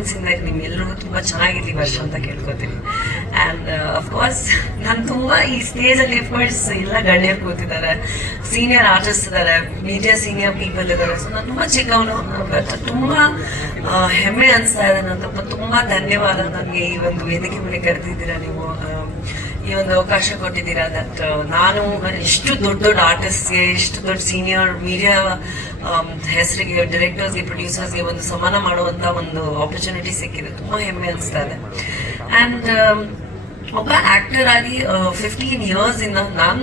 ಮನಸ್ಸಿಂದ ಎಲ್ಲರೂ ತುಂಬಾ ಚೆನ್ನಾಗಿರ್ಲಿ ವರ್ಷ ಅಂತ ಕೇಳ್ಕೊತೀನಿ. ಆ್ಯಂಡ್ ಅಫ್ಕೋರ್ಸ್ ನಾನು ತುಂಬಾ ಈ ಸ್ಟೇಜ್ ಅಲ್ಲಿ ಎಫರ್ಟ್ಸ್ ಎಲ್ಲ ಗಣ್ಯರು ಕೂತಿದ್ದಾರೆ. ಸೀನಿಯರ್ ಆರ್ಟಿಸ್ಟ್ ಇದ್ದಾರೆ ಮೀಡಿಯಾ ಸೀನಿಯರ್ ಪೀಪಲ್ ಇದ್ದಾರೆ. ಸೊ ನಾನು ತುಂಬಾ ಚಿಕ್ಕವನು ಬಟ್ ತುಂಬಾ ಹೆಮ್ಮೆ ಅನಿಸ್ತಾ ಇದೆ. ನಾನು ತುಂಬ ಧನ್ಯವಾದ. ನನಗೆ ಈ ಒಂದು ವೇದಿಕೆ ಮೇಲೆ ಕರೆದಿದ್ದೀರಾ ನೀವು. ಈ ಒಂದು ಅವಕಾಶ ಕೊಟ್ಟಿದ್ದೀರಾ ದಟ್ ನಾನು ಇಷ್ಟು ದೊಡ್ಡ ದೊಡ್ಡ ಆರ್ಟಿಸ್ಟ್ಗೆ ಇಷ್ಟು ದೊಡ್ಡ ಸೀನಿಯರ್ ಮೀಡಿಯಾ ಹೆಸರಿಗೆ ಡೈರೆಕ್ಟರ್ಸ್ಗೆ ಪ್ರೊಡ್ಯೂಸರ್ಸ್ಗೆ ಒಂದು ಸಮಾನ ಮಾಡುವಂತ ಒಂದು ಆಪರ್ಚುನಿಟಿ ಸಿಕ್ಕಿದೆ. ತುಂಬಾ ಹೆಮ್ಮೆ ಅನಿಸ್ತಾ ಇದೆ. ಅಂಡ್ ಒಬ್ಬ ಆಕ್ಟರ್ ಆಗಿ ಫಿಫ್ಟೀನ್ ಇಯರ್ಸ್ ಇಂದ ನನ್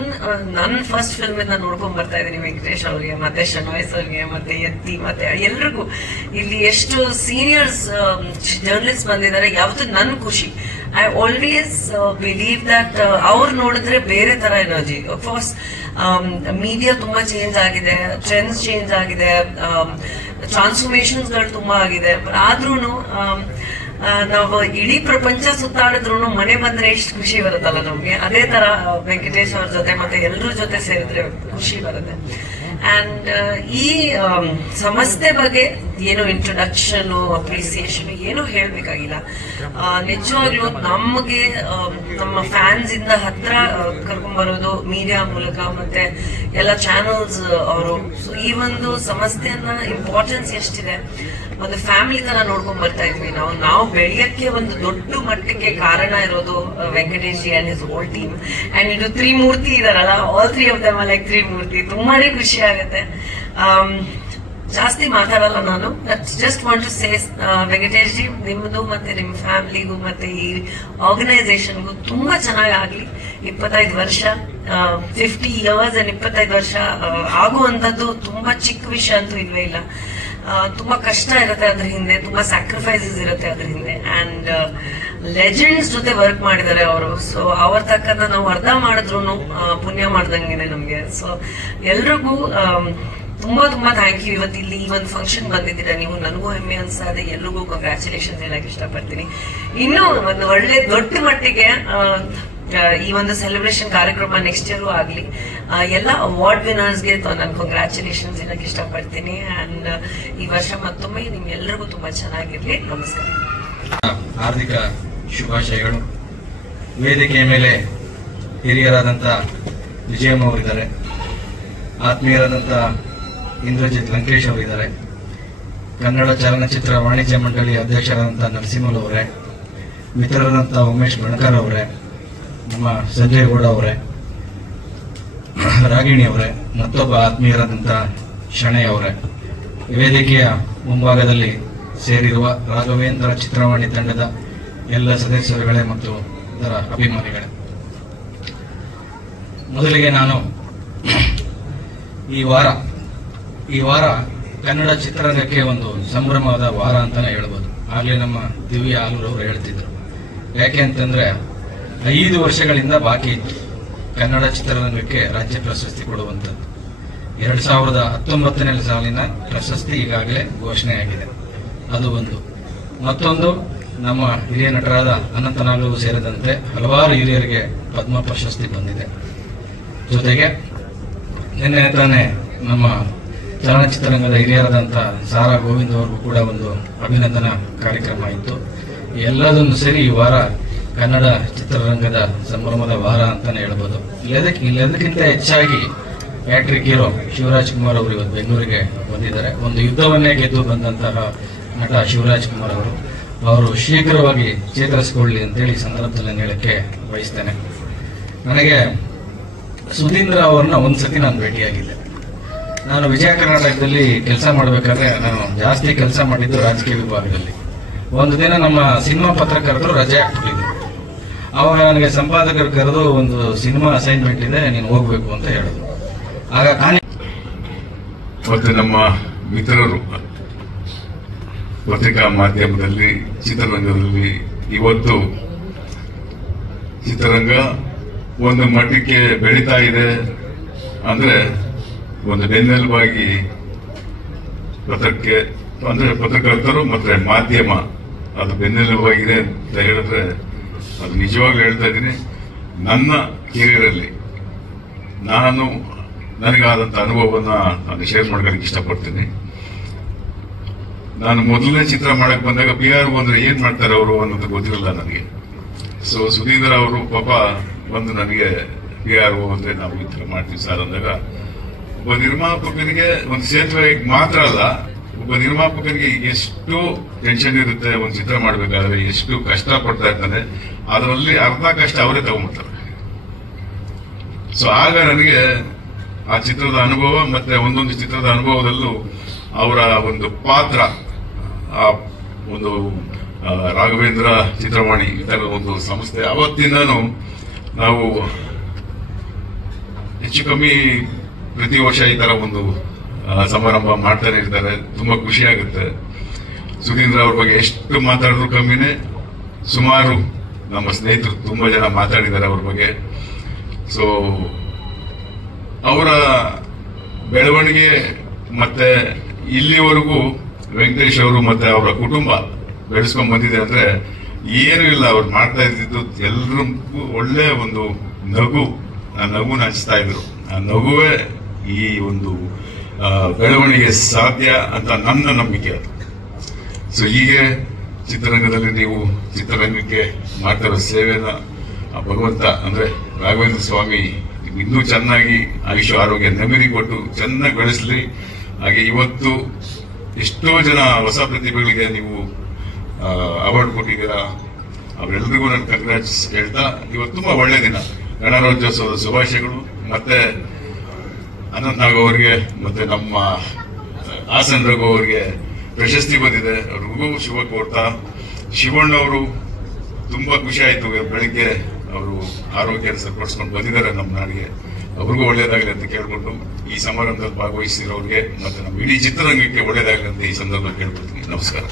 ನನ್ನ ಫಸ್ಟ್ ಫಿಲ್ಮ್ ಇಂದ ನೋಡ್ಕೊಂಡ್ ಬರ್ತಾ ಇದ್ದೀನಿ ವೆಂಕಟೇಶ್ ಅವ್ರಿಗೆ, ಮತ್ತೆ ಶನವಾಯ್ಸ್ ಅವ್ರಿಗೆ ಮತ್ತೆ ಎತ್ತಿ ಮತ್ತೆ ಎಲ್ರಿಗೂ. ಇಲ್ಲಿ ಎಷ್ಟು ಸೀನಿಯರ್ಸ್ ಜರ್ನಲಿಸ್ಟ್ ಬಂದಿದ್ದಾರೆ, ಯಾವತ್ತು ನನ್ ಖುಷಿ. ಐ ಆಲ್ವೇಸ್ ಬಿಲೀವ್ ದಟ್ ಅವ್ರು ನೋಡಿದ್ರೆ ಬೇರೆ ತರ ಎನರ್ಜಿ ಅಫ್ಕೋರ್ಸ್ ಮೀಡಿಯಾ ತುಂಬಾ ಚೇಂಜ್ ಆಗಿದೆ ಟ್ರೆಂಡ್ಸ್ ಚೇಂಜ್ ಆಗಿದೆ ಟ್ರಾನ್ಸ್ಫಾರ್ಮೇಶನ್ಸ್ಗಳು ತುಂಬಾ ಆಗಿದೆ. ಆದ್ರೂ ನಾವು ಇಡೀ ಪ್ರಪಂಚ ಸುತ್ತಾಡಿದ್ರು ಮನೆ ಬಂದ್ರೆ ಎಷ್ಟು ಖುಷಿ ಬರುತ್ತಲ್ಲ ನಮ್ಗೆ. ಅದೇ ತರ ವೆಂಕಟೇಶ್ ಅವ್ರ ಜೊತೆ ಮತ್ತೆ ಎಲ್ಲರ ಜೊತೆ ಸೇರಿದ್ರೆ ಖುಷಿ ಬರುತ್ತೆ. ಅಂಡ್ ಈ ಸಮಸ್ಯೆ ಬಗ್ಗೆ ಏನು ಇಂಟ್ರೊಡಕ್ಷನ್ ಅಪ್ರಿಸಿಯೇಷನ್ ಏನು ಹೇಳಬೇಕಾಗಿಲ್ಲ. ನಿಜವಾಗ್ಲೂ ನಮಗೆ ನಮ್ಮ ಫ್ಯಾನ್ಸ್ ಇಂದ ಹತ್ರ ಕರ್ಕೊಂಡ್ ಬರೋದು ಮೀಡಿಯಾ ಮೂಲಕ ಮತ್ತೆ ಎಲ್ಲ ಚಾನಲ್ಸ್ ಅವರು. ಸೊ ಈ ಒಂದು ಸಮಸ್ಯೆಯನ್ನ ಇಂಪಾರ್ಟೆನ್ಸ್ ಎಷ್ಟಿದೆ? ಒಂದು ಫ್ಯಾಮಿಲಿ ತರ ನೋಡ್ಕೊಂಡ್ ಬರ್ತಾ ಇದ್ವಿ ನಾವು. ನಾವು ಬೆಳೆಯಕ್ಕೆ ಒಂದು ದೊಡ್ಡ ಮಟ್ಟಕ್ಕೆ ಕಾರಣ ಇರೋದು Venkatesh ji and his whole team and ಇದು ತ್ರಿಮೂರ್ತಿ ಇದಾರಲ್ಲ all three of them like Trimurti. ತುಂಬಾನೇ ಖುಷಿ ಆಗುತ್ತೆ. ಜಾಸ್ತಿ ಮಾತಾಡಲ್ಲ ನಾನು. Just want to say Venkatesh ji ನಿಮ್ಮದು ಮತ್ತೆ ನಿಮ್ಮ ಫ್ಯಾಮಿಲಿಗೂ ಮತ್ತೆ ಈ ಆರ್ಗನೈಸೇಷನ್ಗೂ ತುಂಬಾ ಚೆನ್ನಾಗಿ ಆಗ್ಲಿ. ಇಪ್ಪತ್ತೈದು ವರ್ಷ ಫಿಫ್ಟಿ ಇಯರ್ಸ್ ಅಂಡ್ ಇಪ್ಪತ್ತೈದು ವರ್ಷ ಆಗುವಂತದ್ದು ತುಂಬಾ ಚಿಕ್ಕ ವಿಷಯ ಅಂತೂ ಇಲ್ವೇ ಇಲ್ಲ. ತುಂಬಾ ಕಷ್ಟ ಇರುತ್ತೆ ಅದ್ರ ಹಿಂದೆ, ತುಂಬಾ ಸ್ಯಾಕ್ರಿಫೈಸಸ್ ಇರುತ್ತೆ ಅದ್ರ ಹಿಂದೆ. ಅಂಡ್ ಲೆಜೆಂಡ್ಸ್ ಜೊತೆ ವರ್ಕ್ ಮಾಡಿದ್ದಾರೆ ಅವರು. ಸೊ ಅವ್ರ ತಕ್ಕಂತ ನಾವು ಅರ್ಧ ಮಾಡಿದ್ರು ಪುಣ್ಯ ಮಾಡ್ದಂಗೆ ನಮ್ಗೆ. ಸೊ ಎಲ್ರಿಗೂ ತುಂಬಾ ತುಂಬಾ ಥ್ಯಾಂಕ್ ಯು ಇವತ್ತು ಇಲ್ಲಿ ಈ ಒಂದು ಫಂಕ್ಷನ್ ಬಂದಿದ್ದೀರಾ? ನೀವು ನನಗೂ ಹೆಮ್ಮೆ ಅನ್ಸ್ತಾ ಇದೆ ಎಲ್ರಿಗೂ ಕಂಗ್ರ್ಯಾಚುಲೇಷನ್ಸ್ ಹೇಳಕ್ ಇಷ್ಟಪಡ್ತೀನಿ. ಇನ್ನೂ ಒಂದು ಒಳ್ಳೆ ದೊಡ್ಡ ಮಟ್ಟಿಗೆ ಈ ಒಂದು ಸೆಲೆಬ್ರೇಷನ್ ಕಾರ್ಯಕ್ರಮ ನೆಕ್ಸ್ಟ್ ಇಯರ್ ಆಗಲಿ ಎಲ್ಲ ಅವಾರ್ಡ್ ವಿನರ್ಸ್ಗೆ ನಾನು ಕಂಗ್ರ್ಯಾಚುಲೇಷನ್ಸ್ ಹೇಳಕ್ ಇಷ್ಟಪಡ್ತೀನಿ. ಅಂಡ್ ಈ ವರ್ಷ ಮತ್ತೊಮ್ಮೆ ನಿಮ್ಗೆಲ್ಲರಿಗೂ ತುಂಬಾ ಚೆನ್ನಾಗಿರ್ಲಿ. ನಮಸ್ಕಾರ. ಹಾರ್ದಿಕ ಶುಭಾಶಯಗಳು. ವೇದಿಕೆಯ ಮೇಲೆ ಹಿರಿಯರಾದಂಥ ವಿಜಯಮ್ಮ ಅವರಿದ್ದಾರೆ. ಆತ್ಮೀಯರಾದಂಥ ಇಂದ್ರಜಿತ್ ಲಂಕೇಶ್ ಅವರಿದ್ದಾರೆ. ಕನ್ನಡ ಚಲನಚಿತ್ರ ವಾಣಿಜ್ಯ ಮಂಡಳಿ ಅಧ್ಯಕ್ಷರಾದಂಥ ನರಸಿಂಹಲ್ ಅವರೇ, ಮಿತ್ರರಾದಂಥ ಉಮೇಶ್ ಬಣಕರ್ ಅವರೇ, ನಮ್ಮ ಸಂಜಯ್ ಗೌಡ ಅವರೇ, ರಾಗಿಣಿ ಅವರೇ, ಮತ್ತೊಬ್ಬ ಆತ್ಮೀಯರಾದಂಥ ಶಣೆ ಅವರೇ. ವೇದಿಕೆಯ ಮುಂಭಾಗದಲ್ಲಿ ಸೇರಿರುವ ರಾಘವೇಂದ್ರ ಚಿತ್ರವಾಣಿ ತಂಡದ ಎಲ್ಲ ಸದಸ್ಯರುಗಳೇ ಮತ್ತು ಅದರ ಅಭಿಮಾನಿಗಳೇ. ಮೊದಲಿಗೆ ನಾನು ಈ ವಾರ ಈ ವಾರ ಕನ್ನಡ ಚಿತ್ರರಂಗಕ್ಕೆ ಒಂದು ಸಂಭ್ರಮದ ವಾರ ಅಂತಾನೆ ಹೇಳ್ಬೋದು. ಆಗಲೇ ನಮ್ಮ ದಿವ್ಯ ಆಲೂರವರು ಹೇಳ್ತಿದ್ರು. ಯಾಕೆ ಅಂತಂದ್ರೆ ಐದು ವರ್ಷಗಳಿಂದ ಬಾಕಿ ಇತ್ತು. ಕನ್ನಡ ಚಿತ್ರರಂಗಕ್ಕೆ ರಾಜ್ಯ ಪ್ರಶಸ್ತಿ ಕೊಡುವಂಥದ್ದು. ಎರಡು ಸಾವಿರದ ಹತ್ತೊಂಬತ್ತನೇ ಸಾಲಿನ ಪ್ರಶಸ್ತಿ ಈಗಾಗಲೇ ಘೋಷಣೆಯಾಗಿದೆ. ಅದು ಒಂದು. ಮತ್ತೊಂದು, ನಮ್ಮ ಹಿರಿಯ ನಟರಾದ ಅನಂತನಾಗು ಸೇರಿದಂತೆ ಹಲವಾರು ಹಿರಿಯರಿಗೆ ಪದ್ಮ ಪ್ರಶಸ್ತಿ ಬಂದಿದೆ. ಜೊತೆಗೆ, ನಿನ್ನೆ ತಾನೇ ನಮ್ಮ ಚಲನಚಿತ್ರರಂಗದ ಹಿರಿಯರಾದಂಥ ಸಾರಾ ಗೋವಿಂದ್ ಅವ್ರಿಗೂ ಕೂಡ ಒಂದು ಅಭಿನಂದನಾ ಕಾರ್ಯಕ್ರಮ ಇತ್ತು. ಎಲ್ಲದನ್ನು ಸೇರಿ ಈ ವಾರ ಕನ್ನಡ ಚಿತ್ರರಂಗದ ಸಂಭ್ರಮದ ವಾರ ಅಂತಲೇ ಹೇಳ್ಬೋದು. ಇಲ್ಲದಕ್ಕೆ ಇಲ್ಲದಕ್ಕಿಂತ ಹೆಚ್ಚಾಗಿ ಪ್ಯಾಟ್ರಿಕ್ ಹೀರೋ ಶಿವರಾಜ್ ಕುಮಾರ್ ಅವರು ಇವತ್ತು ಬೆಂಗಳೂರಿಗೆ ಬಂದಿದ್ದಾರೆ. ಒಂದು ಯುದ್ಧವನ್ನೇ ಗೆದ್ದು ಬಂದಂತಹ ನಟ ಶಿವರಾಜ್ ಕುಮಾರ್ ಅವರು. ಅವರು ಶೀಘ್ರವಾಗಿ ಚೇತರಿಸಿಕೊಳ್ಳಿ ಅಂತೇಳಿ ಸಂದರ್ಭದಲ್ಲಿ ಹೇಳಕ್ಕೆ ಬಯಸ್ತೇನೆ. ನನಗೆ ಸುಧೀಂದ್ರ ಅವ್ರನ್ನ ಒಂದ್ಸತಿ ನಾನು ಭೇಟಿಯಾಗಿದ್ದೆ. ನಾನು ವಿಜಯ ಕರ್ನಾಟಕದಲ್ಲಿ ಕೆಲಸ ಮಾಡಬೇಕಾದ್ರೆ ನಾನು ಜಾಸ್ತಿ ಕೆಲಸ ಮಾಡಿದ್ದು ರಾಜಕೀಯ ವಿಭಾಗದಲ್ಲಿ. ಒಂದು ದಿನ ನಮ್ಮ ಸಿನಿಮಾ ಪತ್ರಕರ್ತರು ರಜೆ ಹಾಕ್ಬಿಟ್ಟಿದ್ರು. ಅವಾಗ ನನಗೆ ಸಂಪಾದಕರು ಕರೆದು ಒಂದು ಸಿನಿಮಾ ಅಸೈನ್ಮೆಂಟ್ ಇದೆ, ನೀನು ಹೋಗ್ಬೇಕು ಅಂತ ಹೇಳಿದ್ರು. ಆಗ ಮತ್ತೆ ನಮ್ಮ ಮಿತ್ರರು, ಪತ್ರಿಕಾ ಮಾಧ್ಯಮದಲ್ಲಿ, ಚಿತ್ರರಂಗದಲ್ಲಿ ಇವತ್ತು ಚಿತ್ರರಂಗ ಒಂದು ಮಟ್ಟಕ್ಕೆ ಬೆಳೀತಾ ಇದೆ. ಅಂದ್ರೆ ಒಂದು ಬೆನ್ನೆಲುಬಾಗಿ ಪತ್ರಕ್ಕೆ ಅಂದ್ರೆ ಪತ್ರಕರ್ತರು ಮತ್ತೆ ಮಾಧ್ಯಮ ಅದು ಬೆನ್ನೆಲುಬಾಗಿದೆ ಅಂತ ಹೇಳಿದ್ರೆ ಅದು ನಿಜವಾಗ್ಲೂ ಹೇಳ್ತಾ ಇದ್ದೀನಿ. ನನ್ನ ಹಿರಿಯರಲ್ಲಿ ನಾನು ನನಗಾದಂಥ ಅನುಭವವನ್ನು ನಾನು ಶೇರ್ ಮಾಡ್ಕೊಳ್ಳಿಕ್ಕೆ ಇಷ್ಟಪಡ್ತೀನಿ. ನಾನು ಮೊದಲನೇ ಚಿತ್ರ ಮಾಡಕ್ಕೆ ಬಂದಾಗ ಬಿ ಆರ್ ಬಂದರೆ ಏನು ಮಾಡ್ತಾರೆ ಅವರು ಅನ್ನೋದು ಗೊತ್ತಿರಲಿಲ್ಲ ನನಗೆ. ಸೊ ಸುಧೀಂದ್ರ ಅವರು ಪಾಪ ಬಂದು ನನಗೆ ಬಿ ಆರ್ ಅಂದ್ರೆ ನಾವು ಈ ಥರ ಮಾಡ್ತೀವಿ ಸರ್ ಅಂದಾಗ ಒಬ್ಬ ನಿರ್ಮಾಪಕನಿಗೆ ಒಂದು ಸೇತುವೆ ಮಾತ್ರ ಅಲ್ಲ, ಒಬ್ಬ ನಿರ್ಮಾಪಕನಿಗೆ ಎಷ್ಟು ಟೆನ್ಷನ್ ಇರುತ್ತೆ ಒಂದು ಚಿತ್ರ ಮಾಡಬೇಕಾದ್ರೆ, ಎಷ್ಟು ಕಷ್ಟ ಪಡ್ತಾ ಇರ್ತಾನೆ ಅದರಲ್ಲಿ ಅರ್ಧ ಕಷ್ಟ ಅವರೇ ತಗೊಂಡ್ಬಿಡ್ತಾರೆ. ಸೊ ಆಗ ನನಗೆ ಆ ಚಿತ್ರದ ಅನುಭವ ಮತ್ತೆ ಒಂದೊಂದು ಚಿತ್ರದ ಅನುಭವದಲ್ಲೂ ಅವರ ಒಂದು ಪಾತ್ರ, ಆ ಒಂದು ರಾಘವೇಂದ್ರ ಚಿತ್ರವಾಣಿ ಈ ಒಂದು ಸಂಸ್ಥೆ. ಅವತ್ತಿಂದನೂ ನಾವು ಹೆಚ್ಚು ಕಮ್ಮಿ ಪ್ರತಿ ವರ್ಷ ಈ ತರ ಒಂದು ಸಮಾರಂಭ ಮಾಡ್ತಾನೆ ಇರ್ತಾರೆ. ತುಂಬಾ ಖುಷಿ ಆಗುತ್ತೆ. ಸುಧೀಂದ್ರ ಅವ್ರ ಬಗ್ಗೆ ಎಷ್ಟು ಮಾತಾಡಿದ್ರು ಕಮ್ಮಿನೇ ಸುಮಾರು ನಮ್ಮ ಸ್ನೇಹಿತರು ತುಂಬಾ ಜನ ಮಾತಾಡಿದ್ದಾರೆ ಅವ್ರ ಬಗ್ಗೆ. ಸೊ ಅವರ ಬೆಳವಣಿಗೆ ಮತ್ತೆ ಇಲ್ಲಿವರೆಗೂ ವೆಂಕಟೇಶ್ ಅವರು ಮತ್ತೆ ಅವರ ಕುಟುಂಬ ಬೆಳೆಸ್ಕೊಂಡ್ ಬಂದಿದೆ ಅಂದ್ರೆ ಏನು ಇಲ್ಲ, ಅವ್ರು ಮಾಡ್ತಾ ಇದ್ದಿದ್ದು ಎಲ್ರಿಗೂ ಒಳ್ಳೆ ಒಂದು ನಗು, ಆ ನಗುನ ಹಂಚ್ತಾ ಇದ್ರು. ಆ ನಗುವೇ ಈ ಒಂದು ಬೆಳವಣಿಗೆ ಸಾಧ್ಯ ಅಂತ ನನ್ನ ನಂಬಿಕೆ ಅದು. ಸೊ ಹೀಗೆ ಚಿತ್ರರಂಗದಲ್ಲಿ ನೀವು ಚಿತ್ರರಂಗಕ್ಕೆ ಮಾಡ್ತಿರೋ ಸೇವೆನ ಭಗವಂತ ಅಂದ್ರೆ ರಾಘವೇಂದ್ರ ಸ್ವಾಮಿ ಇನ್ನೂ ಚೆನ್ನಾಗಿ ಆಯುಷ್ಯ ಆರೋಗ್ಯ ನೆಮ್ಮದಿ ಕೊಟ್ಟು ಚೆನ್ನಾಗಿ ಬೆಳೆಸಲಿ. ಹಾಗೆ ಇವತ್ತು ಎಷ್ಟೋ ಜನ ಹೊಸ ಪ್ರತಿಭೆಗಳಿಗೆ ನೀವು ಅವಾರ್ಡ್ ಕೊಟ್ಟಿದ್ದೀರಾ. ಅವರೆಲ್ಲರಿಗೂ ನಾನು ಕಂಗ್ರಾಟ್ಸ್ ಹೇಳ್ತಾ, ಇವತ್ತು ತುಂಬಾ ಒಳ್ಳೆ ದಿನ. ಗಣರಾಜ್ಯೋತ್ಸವದ ಶುಭಾಶಯಗಳು. ಮತ್ತೆ ಅನಂತ್ ನಾಗ್ ಅವರಿಗೆ ಮತ್ತೆ ನಮ್ಮ ಹಾಸನ್ ರಘು ಅವರಿಗೆ ಪ್ರಶಸ್ತಿ ಬಂದಿದೆ. ಅವ್ರಿಗೂ ಶುಭ ಕೋರ್ತಾ. ಶಿವಣ್ಣ ಅವರು ತುಂಬಾ ಖುಷಿ ಆಯ್ತು. ಬೆಳಿಗ್ಗೆ ಅವರು ಆರೋಗ್ಯ ಸರಿಪಡಿಸ್ಕೊಂಡು ಬಂದಿದ್ದಾರೆ ನಮ್ಮ ನಾಡಿಗೆ. ಅವ್ರಿಗೂ ಒಳ್ಳೇದಾಗಲಿ ಅಂತ ಕೇಳ್ಕೊಂಡು ಈ ಸಮಾರಂಭದಲ್ಲಿ ಭಾಗವಹಿಸಿರೋರಿಗೆ ಮತ್ತೆ ನಮ್ಮ ಇಡೀ ಚಿತ್ರರಂಗಕ್ಕೆ ಒಳ್ಳೇದಾಗಲಿ ಅಂತ ಈ ಸಂದರ್ಭದಲ್ಲಿ ಕೇಳ್ಕೊಳ್ತೀನಿ. ನಮಸ್ಕಾರ.